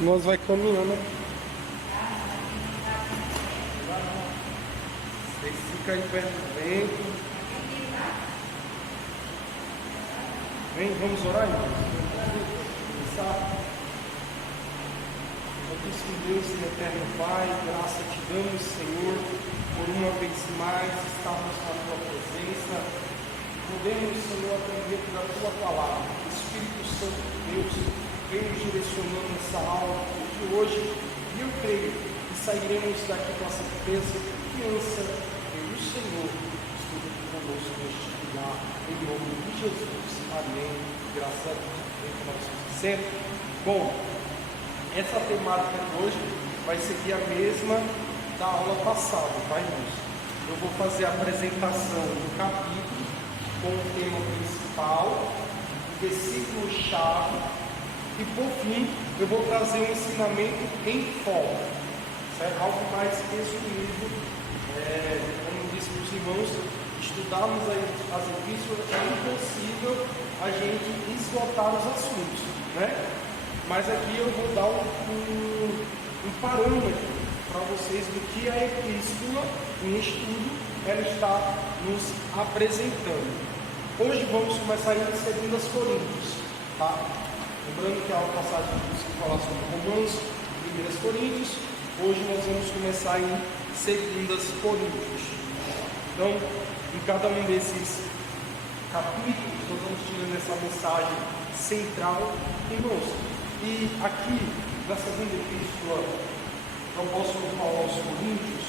Nós vai caminhando. Vocês ficam aí perto do vento. Vem, vamos orar, irmãos? Começar. Santíssimo Deus e eterno Pai, graça te damos, Senhor, por uma vez mais estarmos na tua presença. Podemos, Senhor, aprender da tua palavra. O Espírito Santo de Deus vem direcionando essa aula de hoje. E eu creio que sairemos daqui com a certeza e confiança em o Senhor esteja conosco neste lugar. Em nome de Jesus. Amém. Graças a Deus. Bom, essa temática de hoje vai seguir a mesma da aula passada, tá, irmãos? Eu vou fazer a apresentação do capítulo com o tema principal, o versículo-chave, e por fim eu vou trazer um ensinamento em foco, certo? Algo mais resumido. Como disse para os irmãos, estudarmos as epístolas, é impossível a gente esgotar os assuntos, né? Mas aqui eu vou dar um parâmetro para vocês do que a epístola, em estudo, ela está nos apresentando. Hoje vamos começar em 2 Coríntios, tá? Lembrando que a aula passada que falar sobre Romanos e 1 Coríntios, hoje nós vamos começar em 2 Coríntios. Então, em cada um desses capítulos, nós vamos tirando essa mensagem central, irmãos. E aqui, na segunda epístola do apóstolo Paulo aos Coríntios,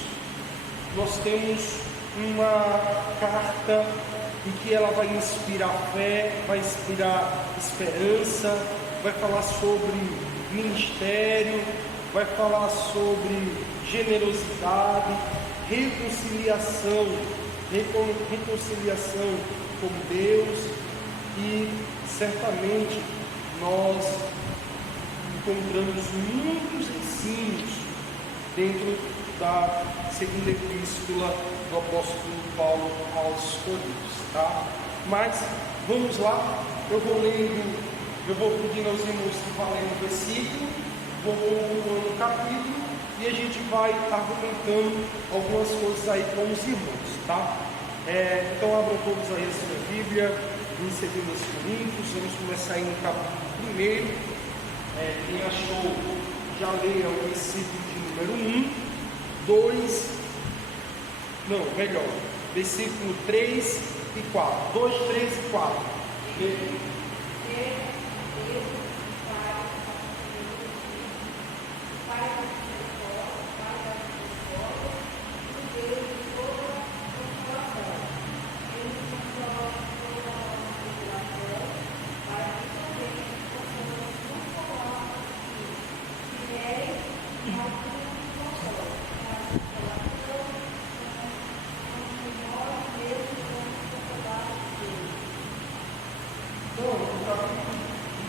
nós temos uma carta em que ela vai inspirar fé, vai inspirar esperança, vai falar sobre ministério, vai falar sobre generosidade, reconciliação com Deus, e certamente nós encontramos muitos ensinos dentro da segunda epístola do apóstolo Paulo aos Coríntios, tá? Mas vamos lá, eu vou pedindo aos irmãos que vá lendo o versículo, vou concluindo o capítulo e a gente vai argumentando algumas coisas aí com os irmãos, tá? Então abram todos aí a sua Bíblia em 2 Coríntios, vamos começar aí no capítulo 1. Quem achou, já leia o versículo de número 1, versículo 3 e 4. 2, 3 e 4.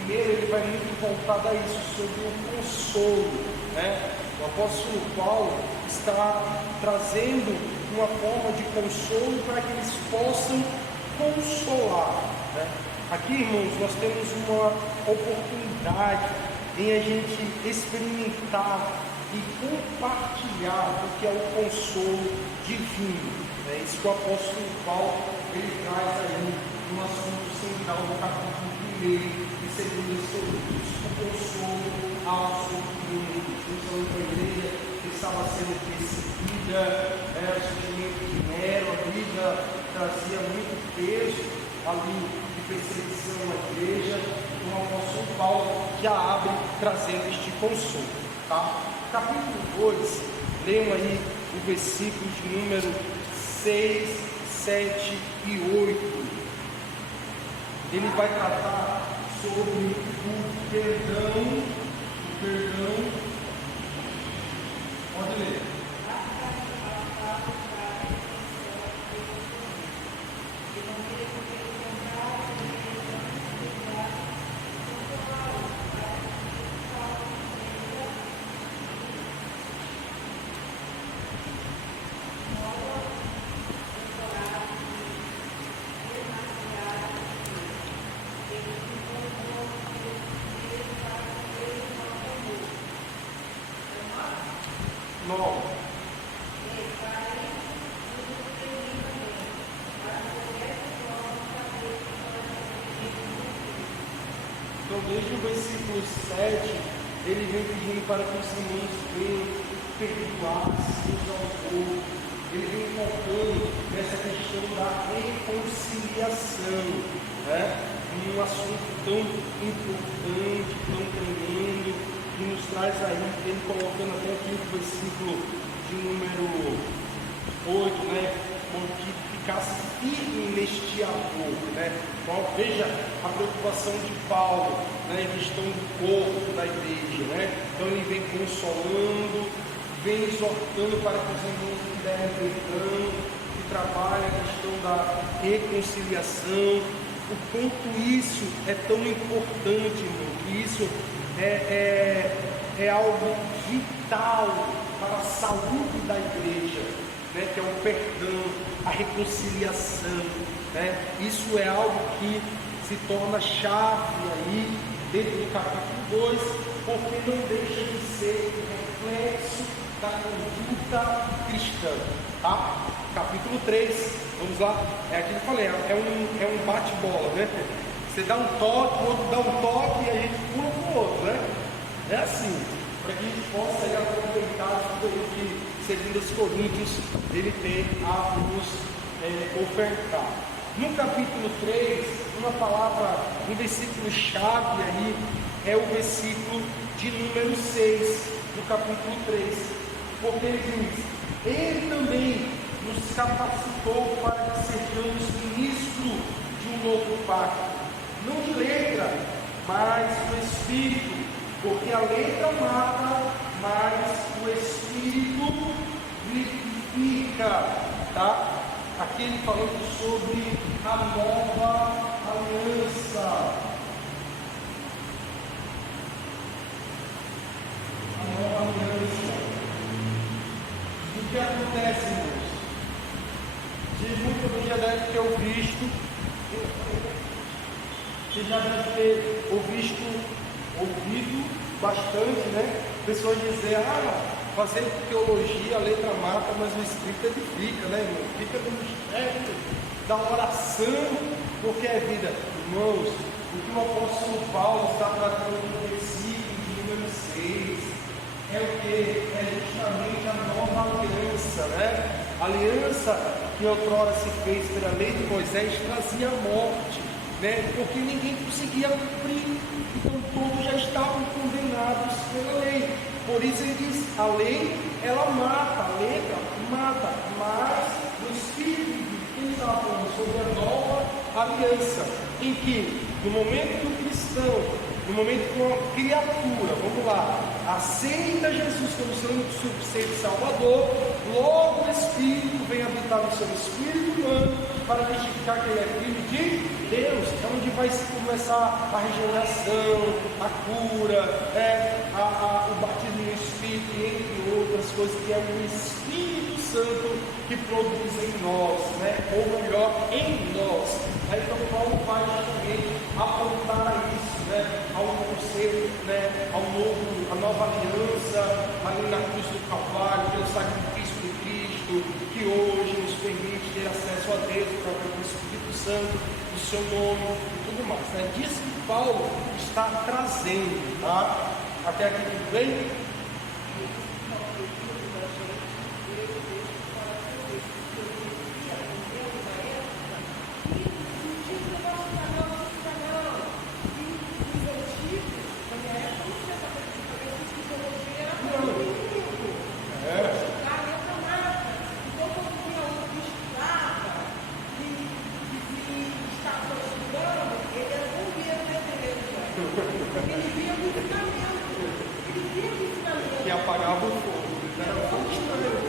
Ele vai muito voltado a isso, sobre o consolo, né? O apóstolo Paulo está trazendo uma forma de consolo para que eles possam consolar, né? Aqui, irmãos, nós temos uma oportunidade em a gente experimentar e compartilhar o que é o consolo divino, né? Isso que o apóstolo Paulo ele traz aí no assunto central do capítulo 1 e 2 Coríntios, o consolo aos sofrimentos. Então, a igreja que estava sendo perseguida, o sofrimento de Nero, a vida trazia muito peso ali de perseguição à igreja. O apóstolo Paulo já abre trazendo este consolo, tá? Capítulo 2, leiam aí o versículo de número 6, 7 e 8. Ele vai tratar sobre o perdão. Pode ler. 9. Então, desde o versículo 7, ele vem pedindo para que os irmãos venham perdoar-se uns aos outros. Ele vem focando nessa questão da reconciliação, né? Um assunto tão importante, tão tremendo, que nos traz aí, ele colocando até aqui no versículo de número 8, né? Com que ficasse firme neste amor, né? Então, veja a preocupação de Paulo, né? Em questão do corpo da igreja, né? Então ele vem consolando, vem exortando para que os irmãos liberem perdão, que trabalhem a questão da reconciliação, o quanto isso é tão importante, irmão, que isso é algo vital para a saúde da igreja, né, que é o perdão, a reconciliação, né? Isso é algo que se torna chave aí dentro do capítulo 2, porque não deixa de ser reflexo da conduta cristã, tá? Capítulo 3, vamos lá, é aquilo que eu falei, é um bate-bola, né? Você dá um toque, o outro dá um toque e a gente pula pro outro, né? É assim, para que a gente possa aí aproveitar tudo que, segundo os Coríntios, ele tem a nos ofertar. No capítulo 3, uma palavra, um versículo chave aí, é o versículo de número 6, do capítulo 3, porque ele diz: ele também nos capacitou para que sejamos ministros de um novo pacto, não de letra, mas do Espírito, porque a letra mata, mas o Espírito vivifica, tá? Aqui ele falando sobre a nova aliança. A nova aliança. O que acontece, irmãos? Muito já deve ter ouvido, você já deve ter ouvido bastante, né? Pessoas dizer, fazendo teologia, a letra mata, mas o Espírito edifica, né, irmão? Fica no mistério da oração, porque é vida. Irmãos, o que o apóstolo Paulo está tratando no versículo de número 6 é o que? É justamente a nova aliança, né? A aliança que outrora se fez pela lei de Moisés trazia a morte, né? Porque ninguém conseguia cumprir, então todos já estavam condenados pela lei. Por isso ele diz, a lei ela mata, a letra mata, mas o Espírito que está falando sobre a nova aliança, em que no momento que o cristão, no momento que uma criatura, vamos lá, aceita Jesus como seu único suficiente Salvador, logo o Espírito vem habitar no seu espírito humano para testificar que ele é filho de Deus. É onde vai começar a regeneração, a cura, o batismo no Espírito, entre outras coisas, que é o Espírito Santo que produz em nós, né? Ou melhor, em nós. Aí então Paulo vai justamente apontar a isso, né? Ao conceito, né? A nova aliança ali na cruz do Calvário, pelo sacrifício de Cristo, que hoje nos permite ter acesso a Deus através do Espírito Santo, do seu nome e tudo mais. É disso que Paulo está trazendo, tá? Até aqui tudo bem? Que apagava o fogo. Era muito estranho.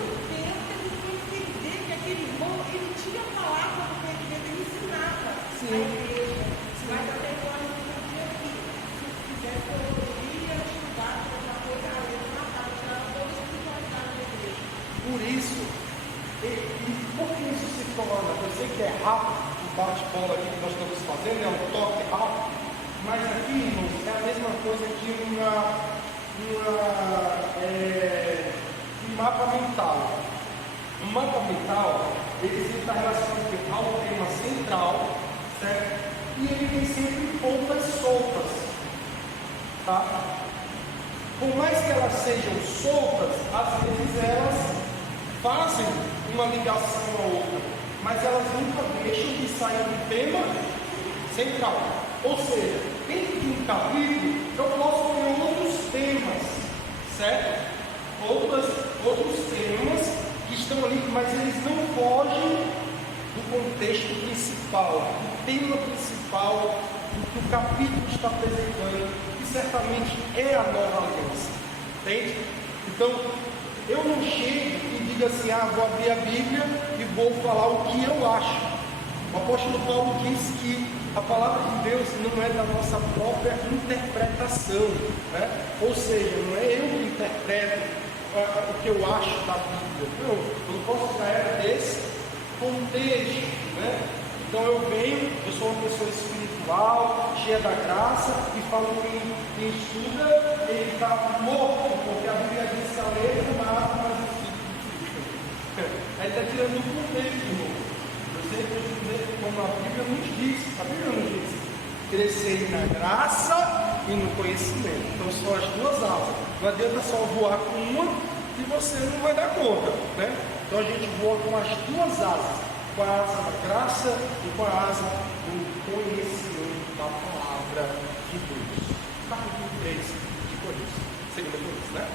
Que aquele irmão, ele tinha palavra no conhecimento, ele ensinava a Sim. igreja. Mas até agora não sabia que se fizesse teologia, estudar outra coisa, a letra matava, tirava toda a espiritualidade da igreja. Por isso, e por que isso se torna? Eu sei que é rápido o bate-bola aqui que nós estamos fazendo, é um toque rápido, mas aqui, irmãos, é a mesma coisa que uma mapa mental. O mapa mental, ele está relacionado ao tema central, certo? E ele tem sempre pontas soltas, tá? Por mais que elas sejam soltas, às vezes elas fazem uma ligação a outra, mas elas nunca deixam de sair do tema central. Ou seja, dentro de um capítulo, eu posso ter outros temas, certo? Outros temas que estão ali, mas eles não fogem do contexto principal, do tema principal, do que o capítulo está apresentando, que certamente é a nova aliança, entende? Então, eu não chego e digo assim, vou abrir a Bíblia e vou falar o que eu acho. O apóstolo Paulo diz que a palavra de Deus não é da nossa própria interpretação, né? Ou seja, não é eu que interpreto o que eu acho da Bíblia. Não, eu não posso sair desse contexto, né? Então eu sou uma pessoa espiritual, cheia da graça, e falo que quem estuda, ele está morto, porque a Bíblia diz que a letra mata, mas o espírito fica. Aí está tirando do contexto, irmão. Eu sempre dizer como a Bíblia nos diz, a Bíblia nos diz, crescer na graça e no conhecimento. Então são as duas asas. Não adianta só voar com uma que você não vai dar conta, né? Então a gente voa com as duas asas, com a asa da graça e com a asa do conhecimento da palavra de Deus. Capítulo 3 de Coríntios, segunda Coríntios, né?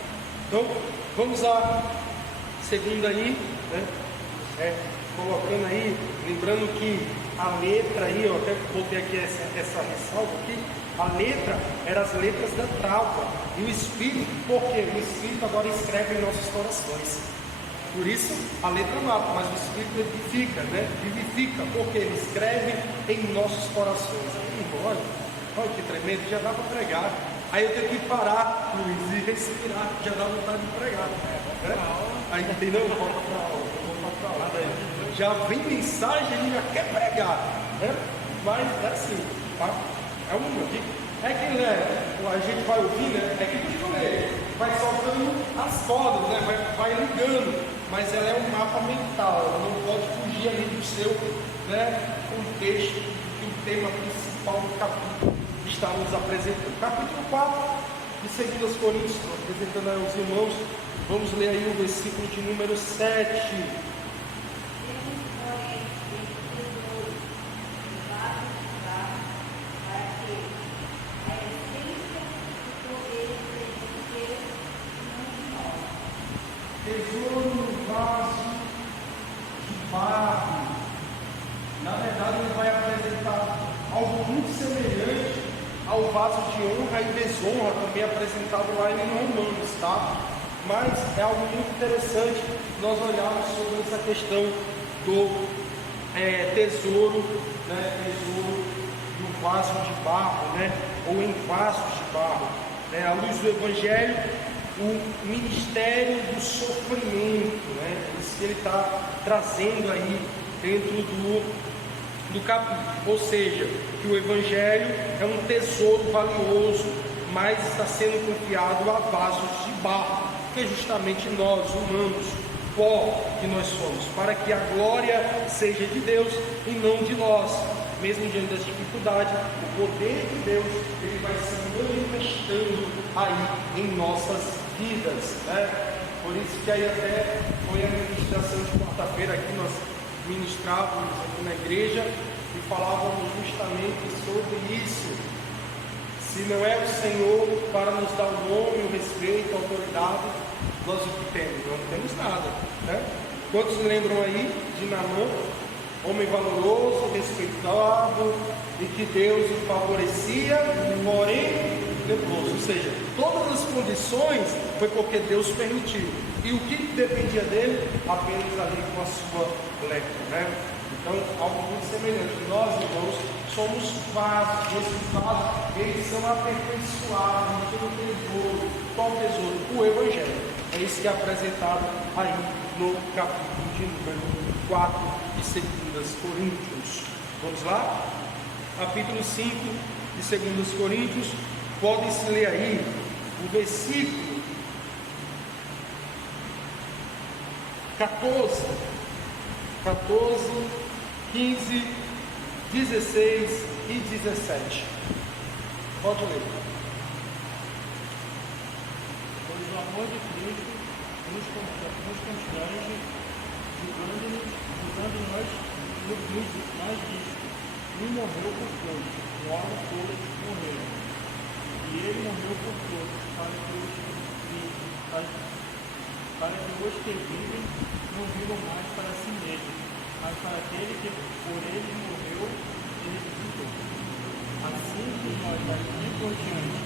Então vamos à segunda aí, né? Colocando aí, lembrando que a letra aí, eu até botei aqui essa ressalva aqui, a letra eram as letras da trava, e o Espírito, porque o Espírito agora escreve em nossos corações. Por isso a letra mata, mas o Espírito edifica, né? Vivifica, porque ele escreve em nossos corações. Aí, olha que tremendo, já dá para pregar. Aí eu tenho que parar, Luiz, e respirar, já dá vontade de pregar, né? Aí entendeu? Volta para lá, já vem mensagem, ele já quer pregar, né? Mas é assim, tá? É uma dica. É que, né, a gente vai ouvir, né? É que eu falei, vai soltando as cordas, né? Vai ligando, mas ela é um mapa mental, ela não pode fugir ali do seu, né, contexto, que o tema principal do capítulo está nos apresentando. Capítulo 4 de 2 Coríntios, apresentando aos irmãos, vamos ler aí o versículo de número 7. Tesouro no vaso de barro. Na verdade, ele vai apresentar algo muito semelhante ao vaso de honra e desonra, também apresentado lá em Romanos, tá? Mas é algo muito interessante nós olharmos sobre essa questão do tesouro, né? Tesouro no vaso de barro, né? Ou em vasos de barro. À luz do Evangelho, o ministério do sofrimento, né? Isso que ele está trazendo aí dentro do capítulo, ou seja, que o Evangelho é um tesouro valioso, mas está sendo confiado a vasos de barro, que é justamente nós, humanos, pó que nós somos, para que a glória seja de Deus e não de nós. Mesmo diante das dificuldades, o poder de Deus ele vai se manifestando aí em nossas vidas, né? Por isso que aí até foi a ministração de quarta-feira aqui, nós ministrávamos aqui na igreja e falávamos justamente sobre isso. Se não é o Senhor para nos dar o nome, o respeito, a autoridade, nós o que temos? Não temos nada, né? Quantos lembram aí de Naamã, homem valoroso, respeitado, e que Deus o favorecia, porém leproso? Ou seja, todas as condições foi porque Deus permitiu. E o que dependia dele? Apenas ali com a sua lepra, né? Então, algo muito semelhante. Nós, irmãos, somos vasos. Esses vasos, eles são aperfeiçoados pelo tesouro. Qual tesouro? O Evangelho. É isso que é apresentado aí no capítulo de número 4 de 2 Coríntios. Vamos lá? Capítulo 5 de 2 Coríntios. Pode-se ler aí o versículo 14, 15, 16 e 17. Pode ler. Pois o amor de Cristo nos constrange, julgando-nos disto. Um morreu por todos, logo todos morreram. E ele morreu por todos, para que os que vivem não vivam mais para si mesmos, mas para aquele que por eles morreu e ressuscitou. Assim que nós daqui por diante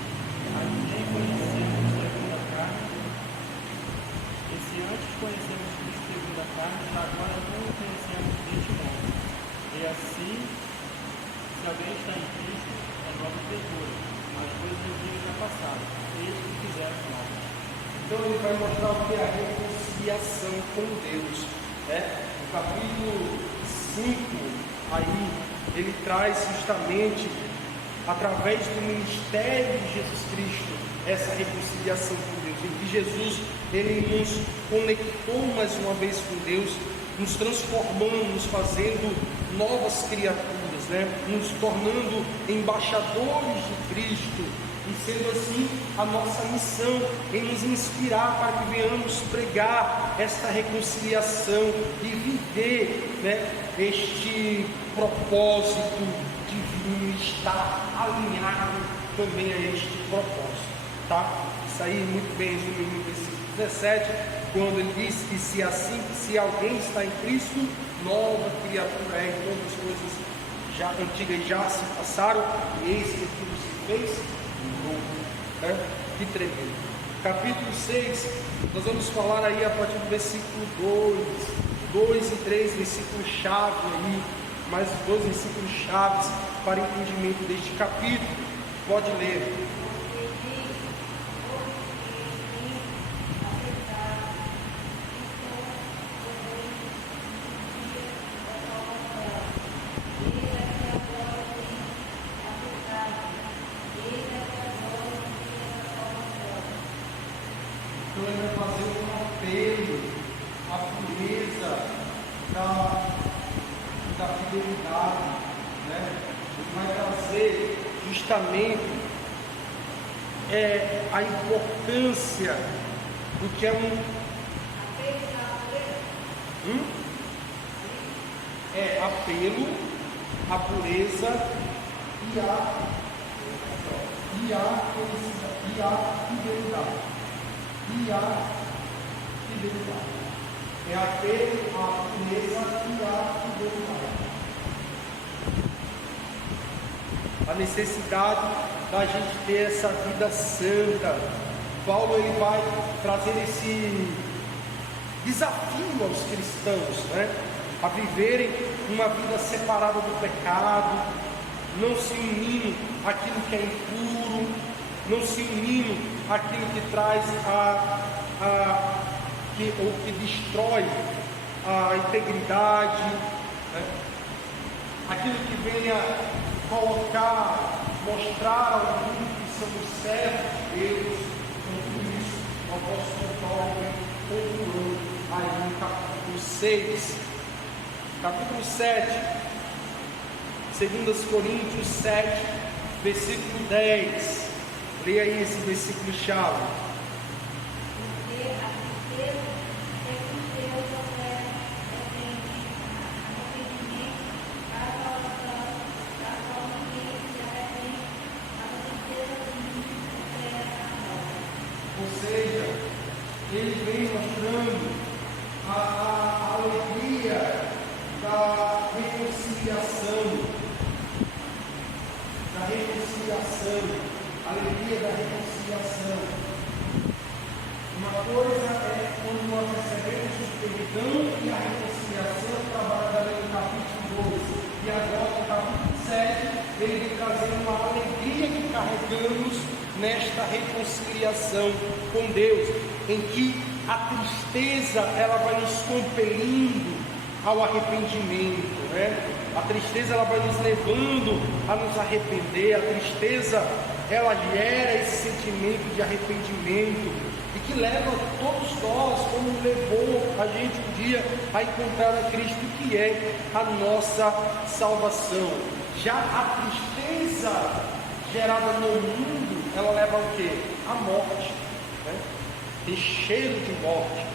a ninguém conhecemos segundo a carne, e se antes conhecemos Cristo segundo a carne, já agora não o conhecemos deste modo. E assim, se alguém está em Cristo, é nova criatura, as coisas antigas já passaram, eles que fizeram novas. Então ele vai mostrar o que é a reconciliação com Deus, né? No capítulo 5, aí, ele traz justamente, através do ministério de Jesus Cristo, essa reconciliação com Deus, em que Jesus, ele nos conectou mais uma vez com Deus, nos transformando, nos fazendo novas criaturas, né? Nos tornando embaixadores de Cristo, e sendo assim a nossa missão em nos inspirar para que venhamos pregar esta reconciliação e viver, né, este propósito divino, estar alinhado também a este propósito, tá? Isso aí muito bem resumido no versículo 17, quando ele diz que se alguém está em Cristo, nova criatura é, então as coisas já antigas já se passaram, e eis que tudo se fez novo, né? Que tremendo. Capítulo 6, nós vamos falar aí a partir do versículo 2 e 3, versículo chave aí, mais dois versículos chaves para entendimento deste capítulo. Pode ler. Então ele vai fazer um apelo à pureza da fidelidade, né? Ele vai trazer justamente a importância do que é apelo à pureza e à fidelidade. É apelo à pureza e à fidelidade. A necessidade da gente ter essa vida santa. Paulo ele vai trazer esse desafio aos cristãos, né? A viverem uma vida separada do pecado, não se unindo àquilo que é impuro, não se unindo àquilo que traz ou que destrói a integridade, né? Aquilo que venha mostrar ao mundo que somos servos de Deus. Com tudo isso, o apóstolo Paulo vem concluindo aí no capítulo 6, capítulo 7, 2 Coríntios 7, versículo 10. Leia aí esse versículo chave. Ou seja, ele vem mostrando a alegria da reconciliação, alegria da reconciliação. Uma coisa é quando nós recebemos o perdão e a reconciliação, trabalhada no capítulo 12, e agora no capítulo 7, ele vem trazendo uma alegria que carregamos nesta reconciliação com Deus, em que a tristeza ela vai nos compelindo ao arrependimento, né? A tristeza ela vai nos levando a nos arrepender. A tristeza ela gera esse sentimento de arrependimento e que leva todos nós, como levou a gente um dia a encontrar a Cristo, que é a nossa salvação. Já a tristeza gerada no mundo, ela leva ao quê? A morte, né? Tem cheiro de morte.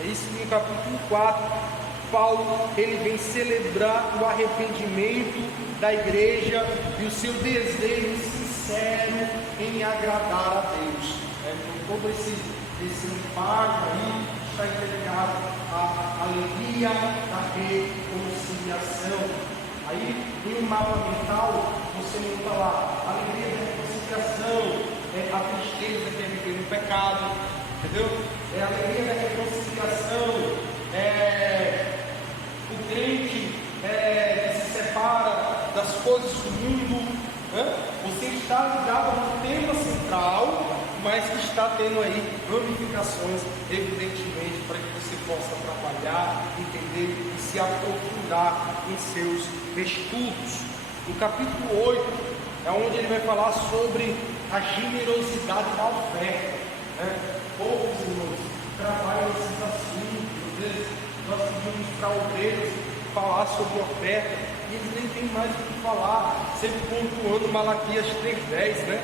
É isso que no capítulo 4, Paulo ele vem celebrar o arrependimento da igreja e o seu desejo sincero em agradar a Deus. Então todo esse impacto aí está entregado à alegria da reconciliação. Aí em um mapa mental você monta lá a alegria da reconciliação, a tristeza que é viver no pecado, entendeu? É a alegria da reconciliação, o crente que se separa das coisas do mundo. Você está ligado a um tema central, mas que está tendo aí ramificações, evidentemente, para que você possa trabalhar, entender e se aprofundar em seus estudos. No capítulo 8 é onde ele vai falar sobre a generosidade da oferta. Poucos irmãos trabalham esses assuntos. Às vezes nós pedimos para obreiros falar sobre oferta e eles nem têm mais o que falar, sempre pontuando Malaquias 3:10, né?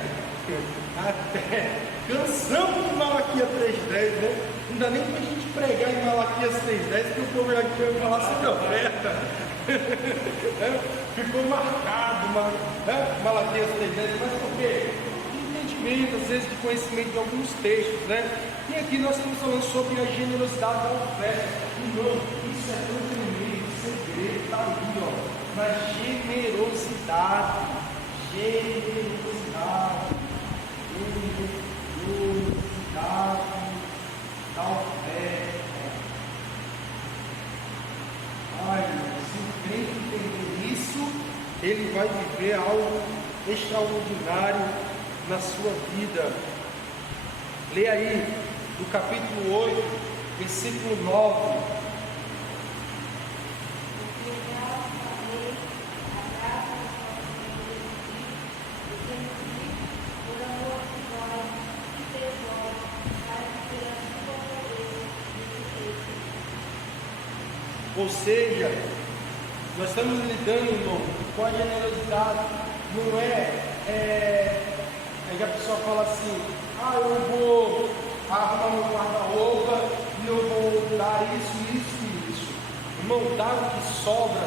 Até cansamos de Malaquias 3:10, né? Não dá nem para a gente pregar em Malaquias 3:10, que o povo já quer falar sobre oferta. Ficou marcado Malaquias 3:10, mas por quê? Entendimento, às vezes de conhecimento de alguns textos, né? E aqui nós estamos falando sobre a generosidade da oferta. Irmão, isso é tão tremendo, o segredo está ali, ó. Na generosidade da oferta. Se o crente entender isso, ele vai viver algo extraordinário na sua vida. Lê aí, do capítulo 8, versículo 9. Ou seja, nós estamos lidando, irmão, com a generosidade. Não é que a pessoa fala assim: eu vou arrumar meu guarda-roupa e eu vou dar isso, isso e isso. Irmão, dar o que sobra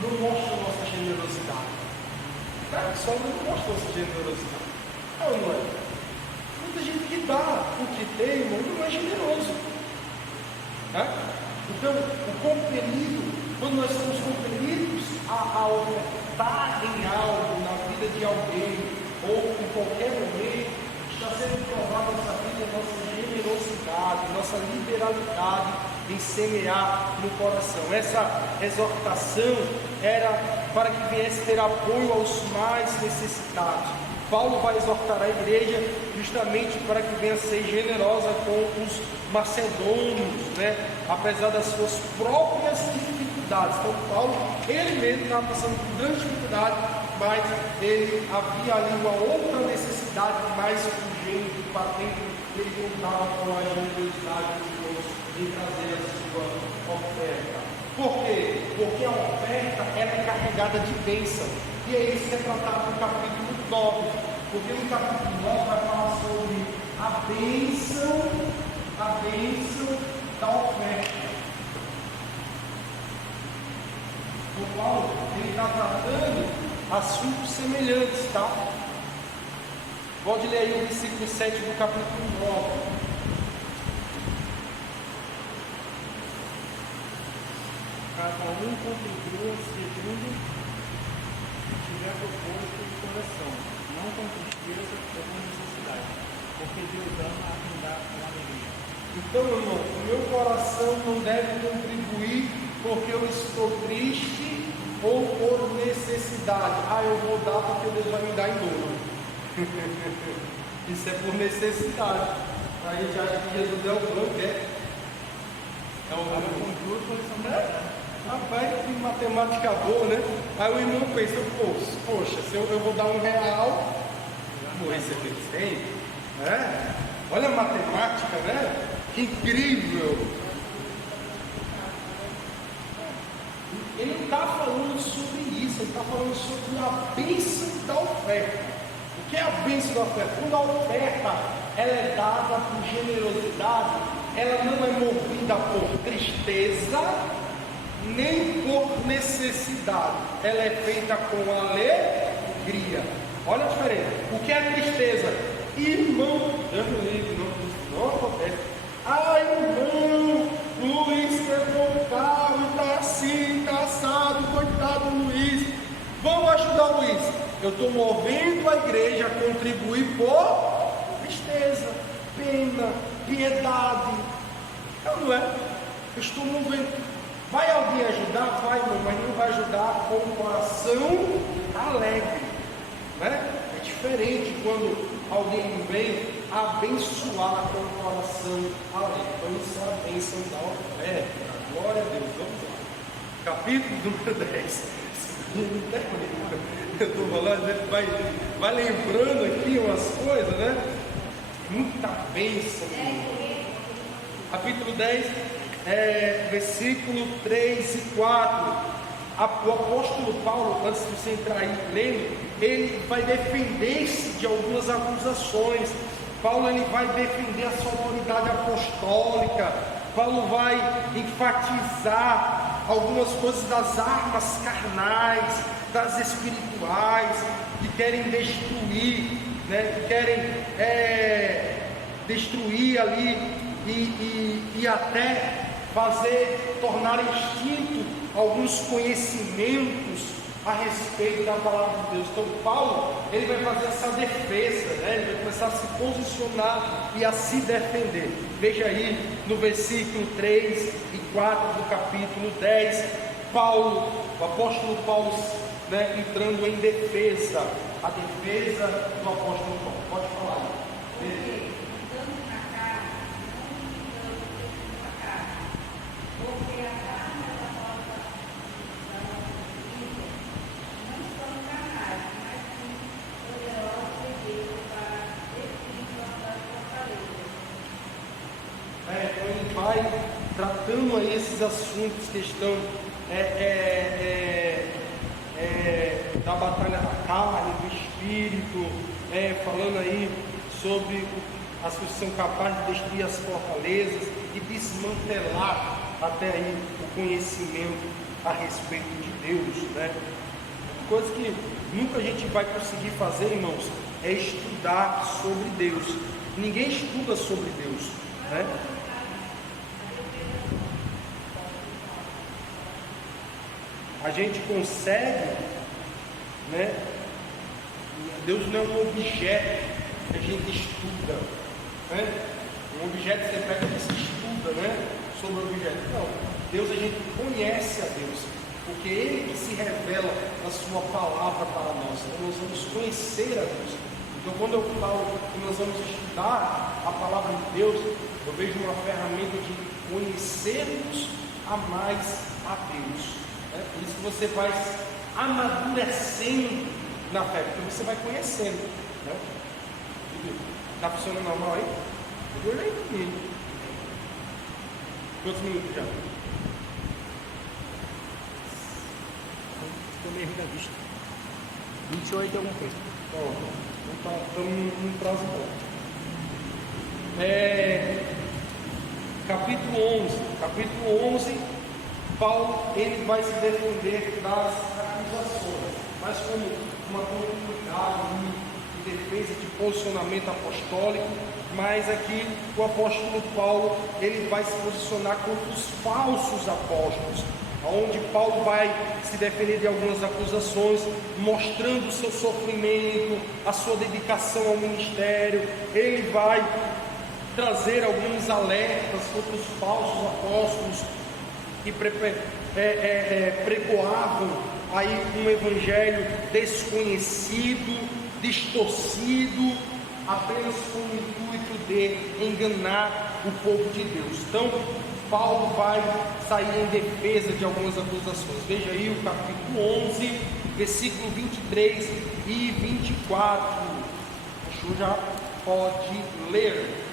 não mostra a nossa generosidade. Dar o que sobra não mostra a nossa generosidade. Não é? Muita gente que dá o que tem, irmão, não é generoso. Então, o compelido, quando nós somos compelidos a ofertar em algo na vida de alguém, ou em qualquer momento, está sendo provada nossa vida, nossa generosidade, nossa liberalidade em semear no coração. Essa exortação era para que viesse ter apoio aos mais necessitados. Paulo vai exortar a igreja justamente para que venha ser generosa com os macedônios, né? Apesar das suas próprias dificuldades. Então Paulo, ele mesmo estava passando por grande dificuldade, mas ele havia ali uma outra necessidade mais urgente, patente, ele contava com a generosidade de Deus em trazer a sua oferta. Por quê? Porque a oferta é carregada de bênção. E é isso que é tratado no capítulo 9. Porque no capítulo 9 vai falar sobre a bênção da oferta. O Paulo ele está tratando assuntos semelhantes, tá? Pode ler aí o versículo 7 do capítulo 9. Cada um contribua segundo tiver proposto de coração, não com tristeza ou com necessidade, porque Deus ama a quem dá com alegria. Então, irmão, o meu coração não deve contribuir porque eu estou triste ou por necessidade. Eu vou dar porque Deus vai me dar em dobro. Isso é por necessidade. A gente acha que Jesus é o banco, é o banco. Rapaz, que matemática boa, né? Aí o irmão pensa: poxa, se eu vou dar R$1, vou receber 100, né? Olha a matemática, né? Que incrível! Ele não está falando sobre isso, ele está falando sobre a bênção da oferta. O que é a bênção da oferta? Quando a oferta ela é dada por generosidade, ela não é movida por tristeza, nem por necessidade. Ela é feita com alegria. Olha a diferença. O que é tristeza? Irmão, Deus me livre, não acontece. Irmão, Luiz quebrou o carro e está assim, está assado, coitado do Luiz. Vamos ajudar o Luiz. Eu estou movendo a igreja a contribuir por tristeza, pena, piedade. Não é? Eu estou movendo. Vai alguém ajudar? Vai, irmão, mas não vai ajudar com o coração alegre. Né? É diferente quando alguém vem abençoar com o coração alegre. Então isso é a bênção da oferta. Glória a Deus. Vamos lá. Capítulo número 10. Eu estou falando, a gente vai lembrando aqui umas coisas, né? Muita bênção. Capítulo 10, versículo 3 e 4. O apóstolo Paulo, antes de você entrar aí lendo, ele vai defender-se de algumas acusações. Paulo ele vai defender a sua autoridade apostólica. Paulo vai enfatizar algumas coisas das armas carnais, das espirituais, que querem destruir, né? Que querem destruir ali e até tornar extinto alguns conhecimentos a respeito da palavra de Deus. Então Paulo, ele vai fazer essa defesa, né? Ele vai começar a se posicionar e a se defender. Veja aí no versículo 3 e 4 do capítulo 10, Paulo, o apóstolo Paulo, né, entrando em defesa, a defesa do apóstolo Paulo. Pode falar. Então ele vai tratando aí esses assuntos que estão da batalha da carne, do espírito, falando aí sobre as pessoas que são capazes de destruir as fortalezas e desmantelar até aí o conhecimento a respeito de Deus, né? Coisa que nunca a gente vai conseguir fazer, irmãos, é estudar sobre Deus. Ninguém estuda sobre Deus, né? A gente consegue, né? Deus não é um objeto que a gente estuda, né? Um objeto você pega e se estuda, né? Sobre o objeto. Não, Deus a gente conhece a Deus, porque Ele que se revela na sua palavra para nós. Então nós vamos conhecer a Deus. Então quando eu falo que nós vamos estudar a palavra de Deus, eu vejo uma ferramenta de conhecermos a mais a Deus. Por isso que você vai amadurecendo na fé, porque você vai conhecendo, né? Está funcionando normal aí? Eu olhei comigo. Quantos minutos já? Estou meio ruim da vista. 28 alguma coisa. Então estamos num prazo bom. Capítulo 11, Paulo ele vai se defender das acusações, mas como uma continuidade de defesa, de posicionamento apostólico. Mas aqui o apóstolo Paulo ele vai se posicionar contra os falsos apóstolos, onde Paulo vai se defender de algumas acusações, mostrando o seu sofrimento, a sua dedicação ao ministério. Ele vai trazer alguns alertas contra os falsos apóstolos que pregoavam aí um evangelho desconhecido, distorcido, apenas com o intuito de enganar o povo de Deus. Então Paulo vai sair em defesa de algumas acusações. Veja aí o capítulo 11, versículo 23 e 24. Acho que já pode ler.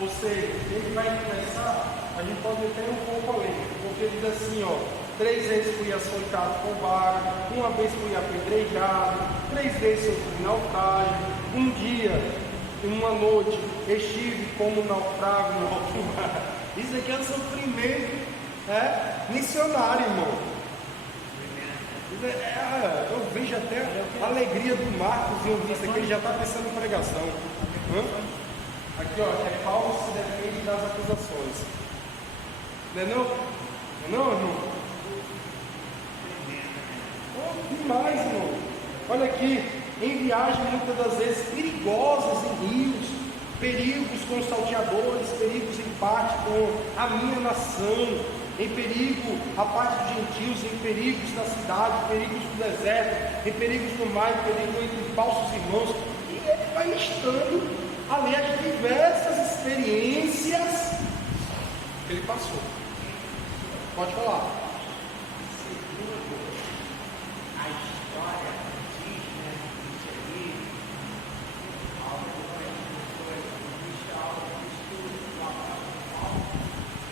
Ou seja, ele vai começar, a gente pode até um pouco além, porque ele diz assim, ó, 3 vezes fui açoitado com vara, uma vez fui apedrejado, 3 vezes eu fui naufrágio, um dia, uma noite, estive como naufrágio no alto mar. Isso aqui é um sofrimento missionário, irmão. Eu vejo até a alegria do Marcos em ouvir isso aqui, ele já está pensando em pregação. Aqui, ó, é Paulo se defende das acusações. Não é não? Não, irmão? Demais, irmão. Olha aqui, em viagem muitas das vezes perigosas em rios, perigos com os salteadores, perigos em parte com a minha nação, em perigo a parte dos gentios, em perigos da cidade, perigos do deserto, em perigos do mar, em perigo entre falsos irmãos. E ele vai listando ali as diversas experiências que ele passou. Pode falar. A história diz, né, isso aí,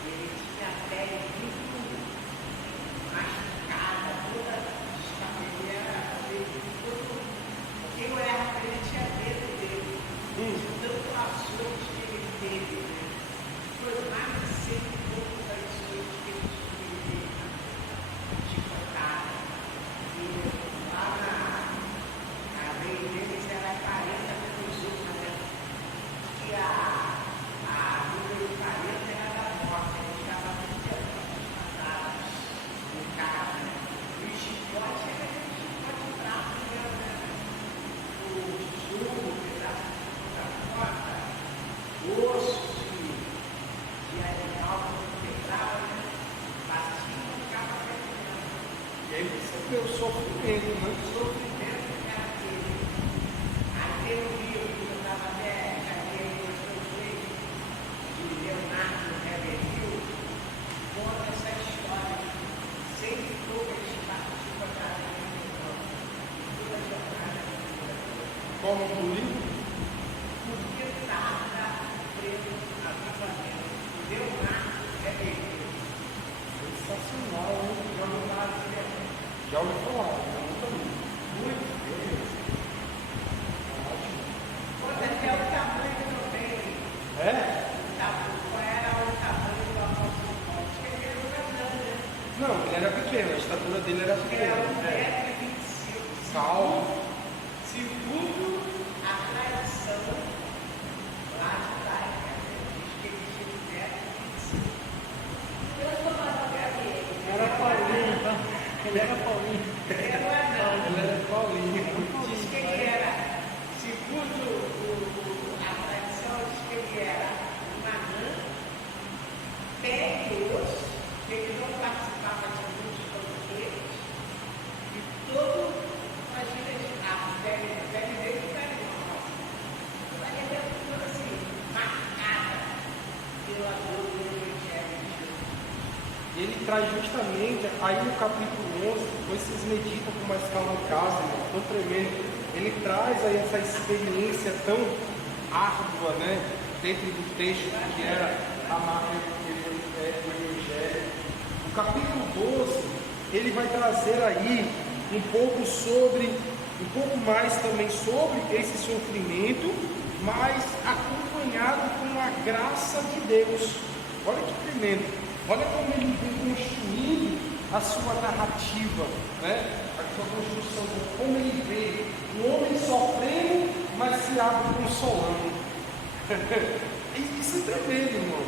ele tinha a pele muito machucada, toda descabelada, quem olhava para ele tinha medo dele, tanto ações que ele teve, foi mais de 100 e poucos ações que ele teve de contar. E lá na lei deles era 40 pessoas, né? Que a número 40 era da morte, eles estavam passados no carro. E o chicote era aquele chicote bravo, né? O suco, o pedaço da porta, osso de animal que quebrava, né? Batia e ficava quebrando. E aí você vê o sofrimento, né? O sofrimento era aquele. Aí tem um livro que eu estava até, já li aí outras vezes, de Leonardo Reveril, conta essa história. Sempre pouco eles participam da religião, de toda a jornada. Qual o nome do livro? Porque tarda preso a acampamento. Leonardo Reveril. Sensacional, hein? Leonardo Reveril. Já ouvi falar, já nunca li. Muito beleza. Ótimo. Conta até o tamanho também. É? Qual era o tamanho do apóstolo Paulo? Acho que ele era grandão, né? Não, ele era pequeno, a estatura dele era Era pequena. 1,25 m. Calmo. Segundo a tradição lá judaica, diz que ele tinha 1,25 m. Era Paulinho, tá? Ele era Paulinho. Ele não é não. Ele era Paulinho. Diz que ele era, segundo a tradição, diz que ele era uma rã, pé e osso, que ele não participava de muitos banquetes, e todo, imagina, a pele dele não era igual. Toda a gente era assim, marcada pela dor do Evangelho de Jesus. E ele traz justamente, aí no capítulo 11, depois vocês meditam com mais calma em casa, irmão, tão tremendo. Ele traz aí essa experiência tão árdua, né, dentro do texto que era a marca do Evangelho. O capítulo 12, ele vai trazer aí um pouco mais também sobre esse sofrimento, mas acompanhado com a graça de Deus. Olha que tremendo. Olha como ele vem construindo a sua narrativa, né? A sua construção, como ele vê um homem sofrendo, mas se abre consolando. Isso é tremendo, irmão.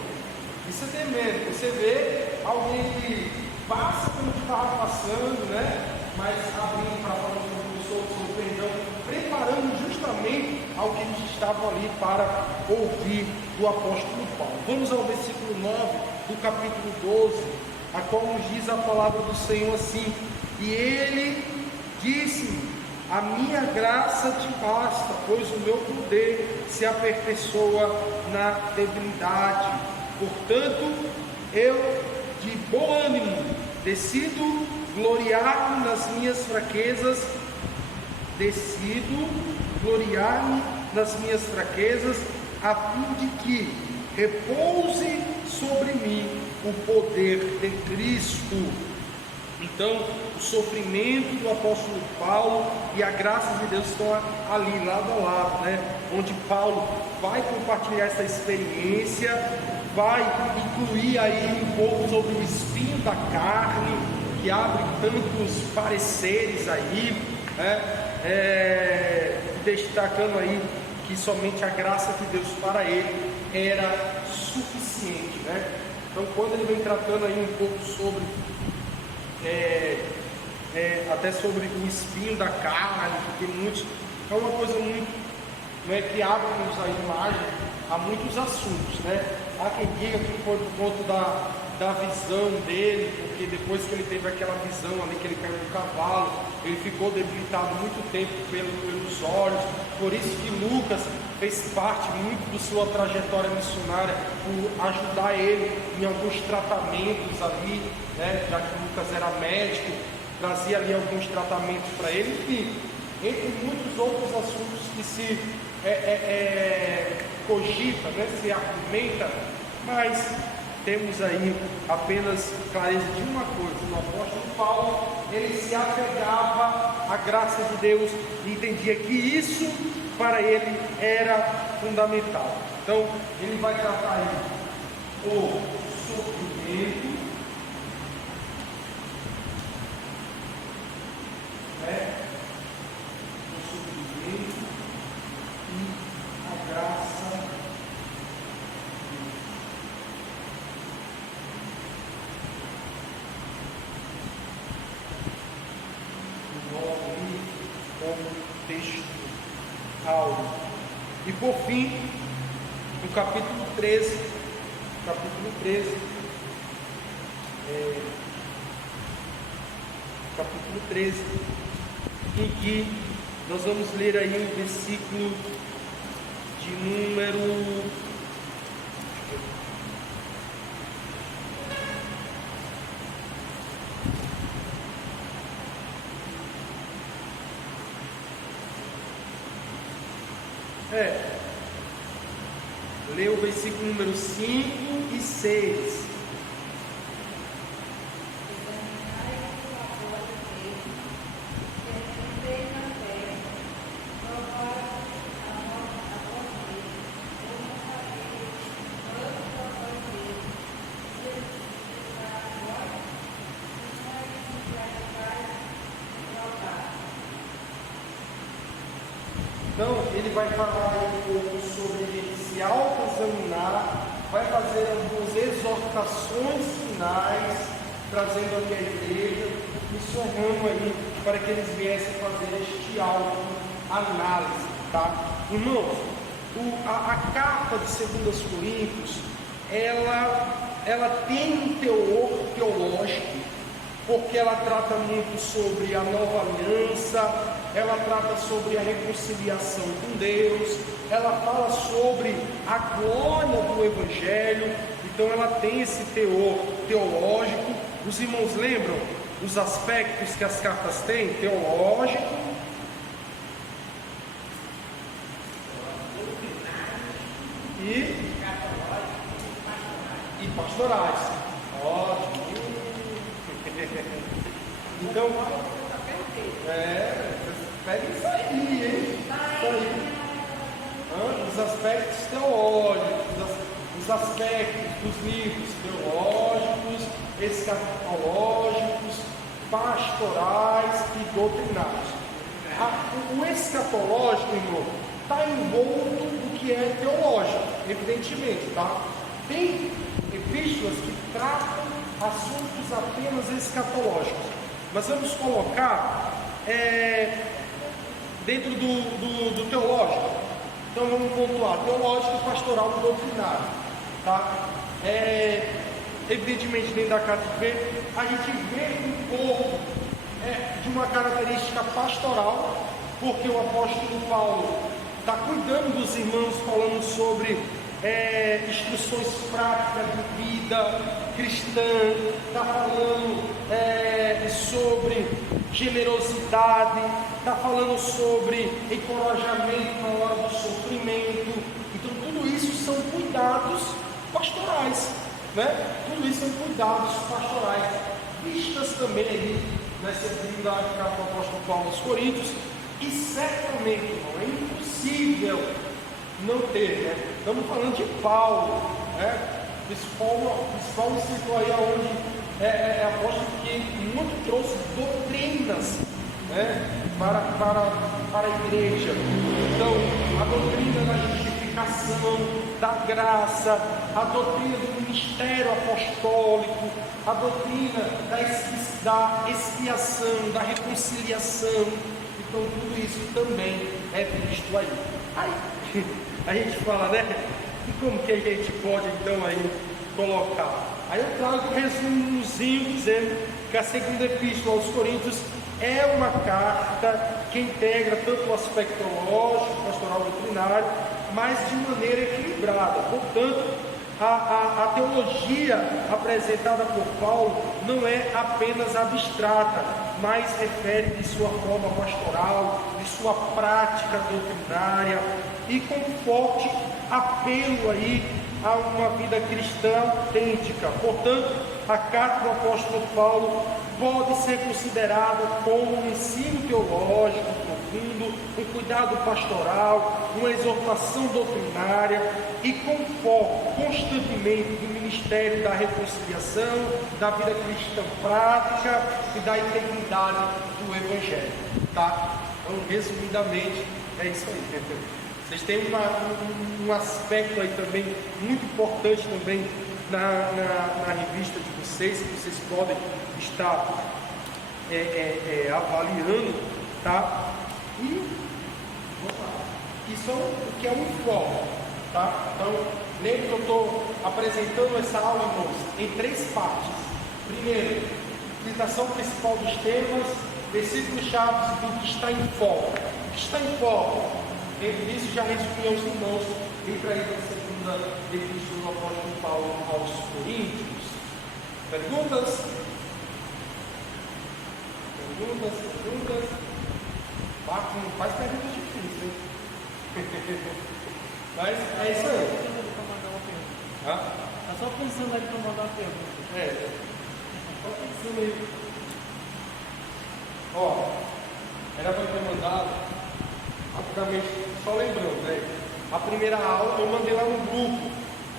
Isso é tremendo. Você vê alguém que passa como estava passando, né? Mas abrindo para falar sobre o perdão, preparando justamente ao que eles estavam ali para ouvir do apóstolo Paulo. Vamos ao versículo 9 do capítulo 12, a qual nos diz a palavra do Senhor assim: e ele disse-me, a minha graça te basta, pois o meu poder se aperfeiçoa na debilidade. Portanto, eu de bom ânimo decido gloriar-me nas minhas fraquezas, a fim de que, repouse sobre mim o poder de Cristo. Então, o sofrimento do apóstolo Paulo e a graça de Deus estão ali, lado a lado, né? Onde Paulo vai compartilhar essa experiência, vai incluir aí um pouco sobre o espinho da carne, que abre tantos pareceres aí, né? Destacando aí que somente a graça de Deus para ele era suficiente, né? Então, quando ele vem tratando aí um pouco sobre até sobre o espinho da carne, porque muitos, é uma coisa muito, não é, que abre-nos a imagem a muitos assuntos, né? Há quem diga que foi por conta da visão dele, porque depois que ele teve aquela visão ali, que ele caiu no cavalo, ele ficou debilitado muito tempo pelos olhos. Por isso que Lucas fez parte muito de sua trajetória missionária, por ajudar ele em alguns tratamentos ali, né? Já que Lucas era médico, trazia ali alguns tratamentos para ele, enfim, entre muitos outros assuntos que se cogita, né? Se argumenta, mas temos aí apenas clareza de uma coisa: o apóstolo Paulo, ele se apegava à graça de Deus e entendia que isso para ele era fundamental. Então ele vai tratar aí o sofrimento, né? O sofrimento e a graça de Deus. Como texto áureo. E por fim, no capítulo 13, em que nós vamos ler aí um versículo de número 5 e 6. Então, ele vai falar um pouco sobre ele se autoexaminar, vai fazer algumas exortações finais, trazendo aqui a igreja, missionando aí para que eles viessem fazer este autoanálise, tá? Irmãos, a carta de 2 Coríntios, ela tem um teor teológico, porque ela trata muito sobre a nova aliança, ela trata sobre a reconciliação com Deus, ela fala sobre a glória do Evangelho. Então ela tem esse teor teológico. Os irmãos lembram os aspectos que as cartas têm? Teológico, e pastorais. Ótimo. Então, pega isso aí, hein? Isso aí. Os aspectos teológicos, os aspectos dos livros teológicos, escatológicos, pastorais e doutrinários. O escatológico, irmão, está envolto do que é teológico, evidentemente, tá? Tem epístolas que tratam assuntos apenas escatológicos, mas vamos colocar dentro do teológico. Então vamos pontuar: teológico, pastoral e doutrinário, tá? Evidentemente, dentro da carta de B, a gente vê um pouco de uma característica pastoral, porque o apóstolo Paulo está cuidando dos irmãos, falando sobre instruções práticas de vida cristã, está falando sobre generosidade, está falando sobre encorajamento na hora do sofrimento. Então tudo isso são cuidados pastorais, né? Tudo isso são cuidados pastorais, vistas também aí nessa segunda carta do apóstolo Paulo aos Coríntios, e certamente, irmão, é impossível não ter, né? Estamos falando de Paulo, né? Paulo citou aí onde apóstolo que muito trouxe doutrinas, né? para a igreja. Então, a doutrina da justificação, da graça, a doutrina do ministério apostólico, a doutrina da expiação, da reconciliação. Então, tudo isso também é visto aí. Aí a gente fala, né? E como que a gente pode então aí colocar? Aí eu trago um resumozinho dizendo que a segunda epístola aos Coríntios é uma carta que integra tanto o aspecto teológico, pastoral, doutrinário, mas de maneira equilibrada. Portanto, a teologia apresentada por Paulo não é apenas abstrata, mas refere de sua forma pastoral, de sua prática doutrinária e com forte apelo aí a uma vida cristã autêntica. Portanto, a carta do apóstolo Paulo pode ser considerada como um ensino teológico profundo, um cuidado pastoral, uma exortação doutrinária e com foco constantemente no ministério da reconciliação, da vida cristã prática e da integridade do Evangelho. Tá? Então, resumidamente, é isso aí. Vocês têm um aspecto aí também muito importante também na revista de vocês, que vocês podem estar avaliando, tá? E isso que é um enfoque, tá? Então, lembre que eu estou apresentando essa aula, irmãos, em 3 partes. Primeiro, apresentação principal dos temas, versículos-chave do que está em foco. O que está em foco? Dentro disso, já resumi aos irmãos, dentro aí da segunda epístola do apóstolo Paulo aos Coríntios. Perguntas? Faz perguntas difíceis, hein? Mas é isso aí. Está só pensando aí para mandar uma pergunta. Só pensando aí. Ó, era para ter mandado, rapidamente, só lembrando, né? A primeira aula eu mandei lá no grupo,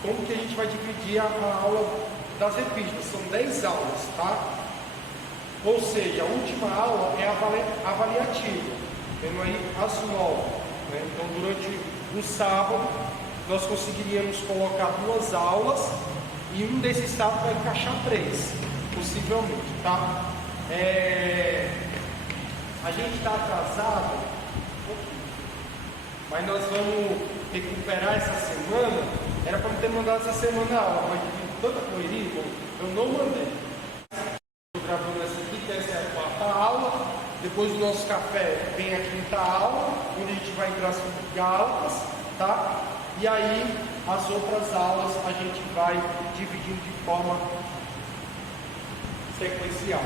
como que a gente vai dividir a aula das epístolas. São 10 aulas, tá? Ou seja, a última aula é avaliativa, temos aí às 9, né? Então, durante o sábado, nós conseguiríamos colocar 2 aulas e um desses sábados vai encaixar 3, possivelmente, tá? A gente está atrasado, mas nós vamos recuperar essa semana. Era para ter mandado essa semana a aula, mas de tanta correria, eu não mandei. Estou gravando essa aqui, que essa é a 4ª aula. Depois do nosso café vem a 5ª aula, onde a gente vai entrar sobre Gálatas, tá? E aí as outras aulas a gente vai dividindo de forma sequencial.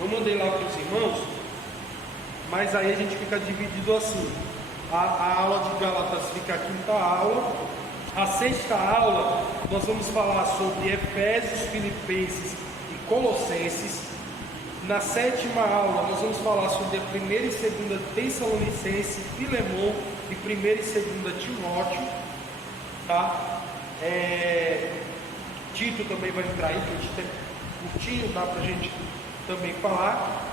Eu mandei lá para os irmãos, mas aí a gente fica dividido assim. A aula de Gálatas fica a 5ª aula. A 6ª aula nós vamos falar sobre Efésios, Filipenses e Colossenses. Na 7ª aula nós vamos falar sobre a 1ª e 2ª Tessalonicenses, Filemon e 1ª e 2ª Timóteo, tá? Tito também vai entrar aí, que a gente tem curtinho, dá pra gente também falar.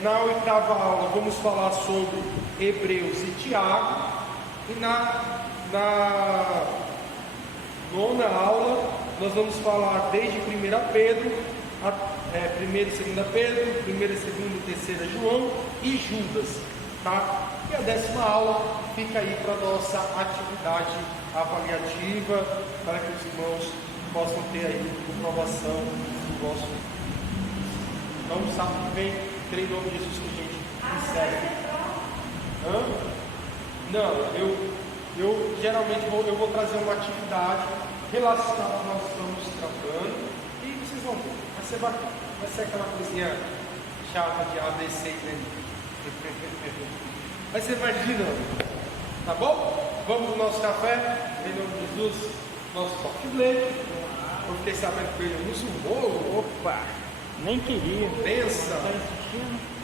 Na 8ª aula vamos falar sobre Hebreus e Tiago, e na 9ª aula nós vamos falar desde 1 Pedro, 1 e 2 Pedro, 1 e 2 e 3 João e Judas, tá? E a 10ª aula fica aí para nossa atividade avaliativa, para que os irmãos possam ter aí comprovação do nosso. Então, sábado que vem, creio em nome de Jesus que a gente encerra. Não, eu geralmente vou trazer uma atividade relacionada ao que nós estamos tratando e vocês vão ver. Vai ser bacana. Vai ser aquela coisinha chata de ABC, né? Vai ser mais dinâmico. Tá bom? Vamos no nosso café. Em nome de Jesus. Nosso soft blade. Eu fiquei sabendo que ele é muçulmano. Opa! Nem queria. Pensa. Tá assistindo?